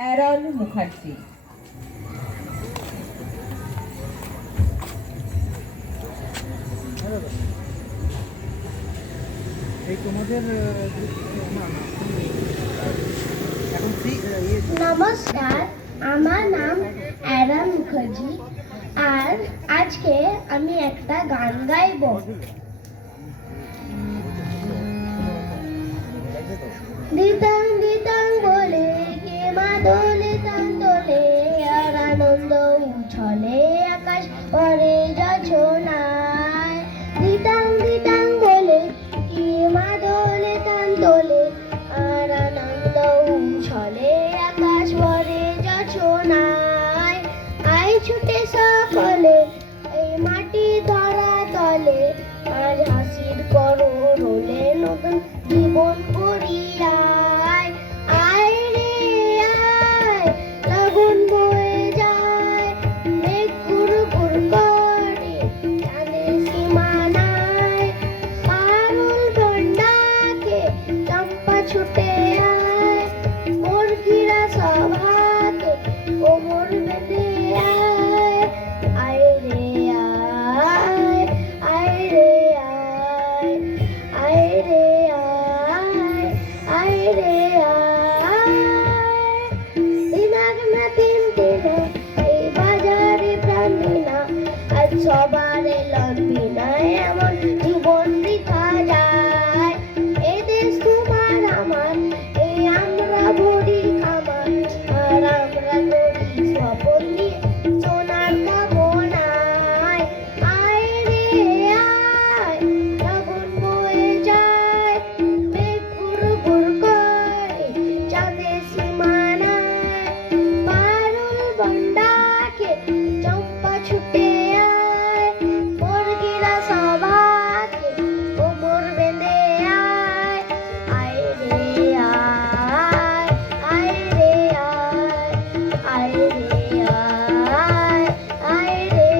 Aaron Mukherjee. এই তোমাদের নমস্কার, আমার নাম অ্যারন মুখার্জি। আর আজকে আমি একটা গান গাইব। দিতাং দিতাং বলে কে মা দোলে তান দোলে, আর আনন্দ উছলে আকাশ পরে যোছনায়। দিতাং দিতাং বলে কে মা দোলে তান দোলে, আর আনন্দ উছলে আকাশ পরে যোছনায়। আই ছুটে সকলে এই মাটি ধরা তলে, আজ হাসির করো রোলে নতুন জীবন গড়িয়ায়। আয় রে আয়, লাগুন বয়ে যায়, মেঘ গুড় গুড় করে চাঁদের সীমানায়। পারুল বন্ডাকে চম্পা ছুটে আয়, মুরগিরা সভাকে কোমর বেঁধে আয়। আয় রে আয়, আয় রে আয়, আয় রে আয়, আয় রে আয়। দিনার না দিন দিনা এই বাজারে প্রাণ দিনা, আজ সবার লড়বি না এমন জীবন বৃথা যায়। এ দেশ তোমার আমার, এই আমরা ভরি খামার, আর আমরা করি স্বপন নিয়ে সোনার কামনায়। আয় রে আয়, লাগুন বয়ে যায়, মেঘ গুড় গুড় করে চাঁদের সীমানায়। পারুল বন্ডাকে চম্পা ছুটে আয়, মুরগিরা সভাকে কোমর বেঁধে আয়। আয় রে আয়, আয় রে আয়, আয় রে আয়, আয় রে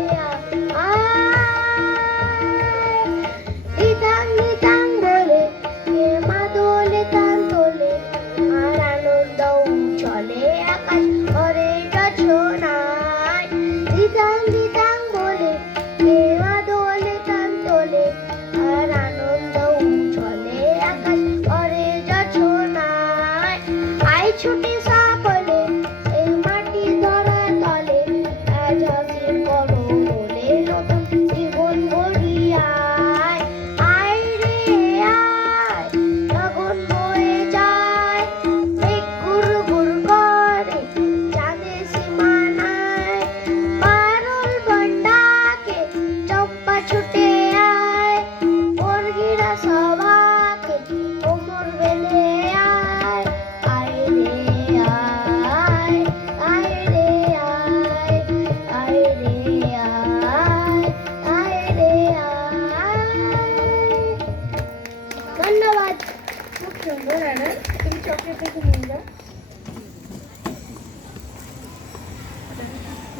আয়। দিতাং দিতাং বলে কে মা দোলে তান তোলে, আর আনন্দ উছলে আকাশ ভরে যোছনায়। দিতাং দিতাং বলে কে মা দোলে তান তোলে, আর আনন্দ উছলে আকাশ ভরে যোছনায়। আই ছুটে সকলে এই মাটি ধরা তলে, আজ হাসির করো রোলে নতুন জীবন গড়িয়ায়। আয় রে আয়, লাগুন বয়ে যায়, মেঘ গুড় গুড় করে চাঁদের সীমানায়। পারুল বন্ডাকে চম্পা ছুটে আয়, মুরগিরা সভাকে কোমর বেঁধে আয়। আয় রে আয়, আয় রে আয়, আয় রে আয়, আয় রে আয়। ধন্যবাদ। খুব সুন্দর অ্যারন, তুমি চকলেট দেখে নিয়ে যাও।